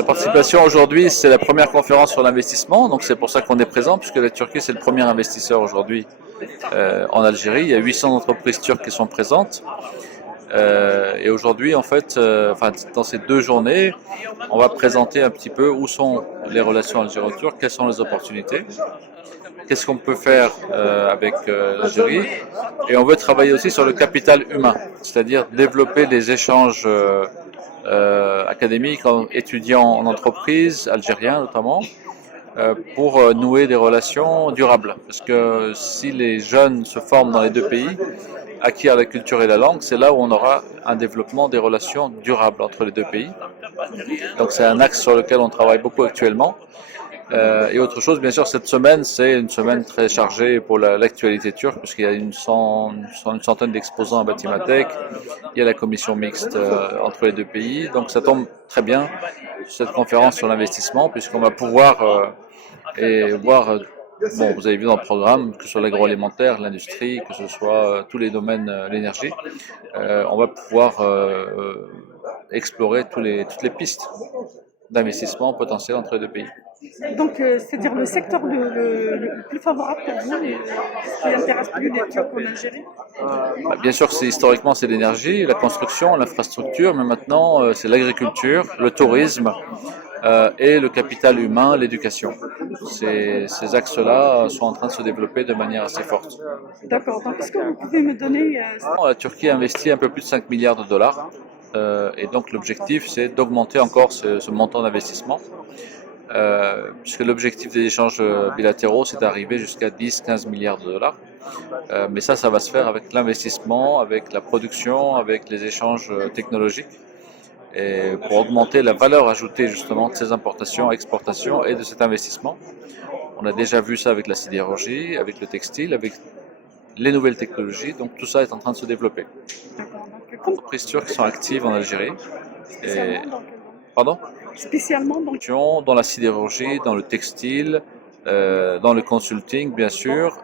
La participation aujourd'hui, c'est la première conférence sur l'investissement, donc c'est pour ça qu'on est présent, puisque la Turquie, c'est le premier investisseur aujourd'hui en Algérie. Il y a 800 entreprises turques qui sont présentes. Et aujourd'hui, en fait, dans ces 2 journées, on va présenter un petit peu où sont les relations algéro-turques, quelles sont les opportunités, qu'est-ce qu'on peut faire avec l'Algérie. Et on veut travailler aussi sur le capital humain, c'est-à-dire développer des échanges académiques, étudiants en entreprise, algériens notamment, pour nouer des relations durables. Parce que si les jeunes se forment dans les deux pays, acquièrent la culture et la langue, c'est là où on aura un développement des relations durables entre les deux pays. Donc c'est un axe sur lequel on travaille beaucoup actuellement. Et autre chose, bien sûr, cette semaine, c'est une semaine très chargée pour l'actualité turque, puisqu'il y a une centaine d'exposants à Batimatek, il y a la commission mixte entre les deux pays, donc ça tombe très bien, cette conférence sur l'investissement, puisqu'on va pouvoir voir, bon, vous avez vu dans le programme, que ce soit l'agroalimentaire, l'industrie, que ce soit tous les domaines, l'énergie, on va pouvoir explorer toutes les pistes d'investissement potentiel entre les deux pays. Donc, c'est-à-dire le secteur le plus favorable pour vous, qui intéresse plus les Turcs en Algérie? Bien sûr, historiquement, c'est l'énergie, la construction, l'infrastructure, mais maintenant, c'est l'agriculture, le tourisme et le capital humain, l'éducation. Ces axes-là sont en train de se développer de manière assez forte. D'accord. Donc, est-ce que vous pouvez me donner... La Turquie a investi un peu plus de 5 milliards de dollars. Et donc, l'objectif, c'est d'augmenter encore ce montant d'investissement. Puisque l'objectif des échanges bilatéraux, c'est d'arriver jusqu'à 10-15 milliards de dollars. Mais ça va se faire avec l'investissement, avec la production, avec les échanges technologiques, et pour augmenter la valeur ajoutée justement de ces importations, exportations et de cet investissement. On a déjà vu ça avec la sidérurgie, avec le textile, avec les nouvelles technologies, donc tout ça est en train de se développer. Les entreprises turques sont actives en Algérie. Et... Pardon? Spécialement dans la sidérurgie, dans le textile, dans le consulting bien sûr,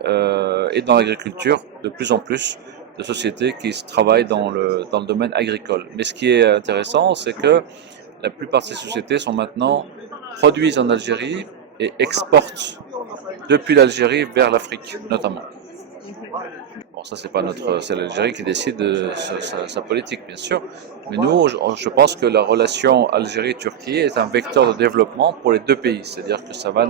et dans l'agriculture, de plus en plus de sociétés qui travaillent dans le domaine agricole. Mais ce qui est intéressant, c'est que la plupart de ces sociétés sont maintenant produisent en Algérie et exportent depuis l'Algérie vers l'Afrique notamment. Bon, ça c'est l'Algérie qui décide de sa politique bien sûr, mais nous, je pense que la relation Algérie-Turquie est un vecteur de développement pour les deux pays, c'est-à-dire que ça va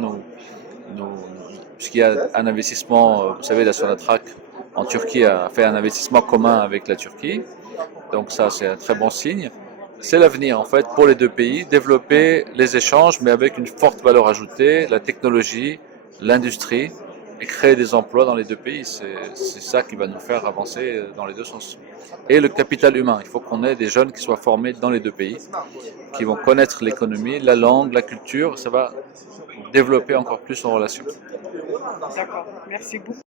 puisqu'il y a un investissement, vous savez, la Sonatrach en Turquie a fait un investissement commun avec la Turquie, donc ça c'est un très bon signe. C'est l'avenir en fait pour les deux pays, développer les échanges mais avec une forte valeur ajoutée, la technologie, l'industrie, et créer des emplois dans les deux pays. C'est ça qui va nous faire avancer dans les deux sens. Et le capital humain, il faut qu'on ait des jeunes qui soient formés dans les deux pays, qui vont connaître l'économie, la langue, la culture, ça va développer encore plus en relation. D'accord, merci beaucoup.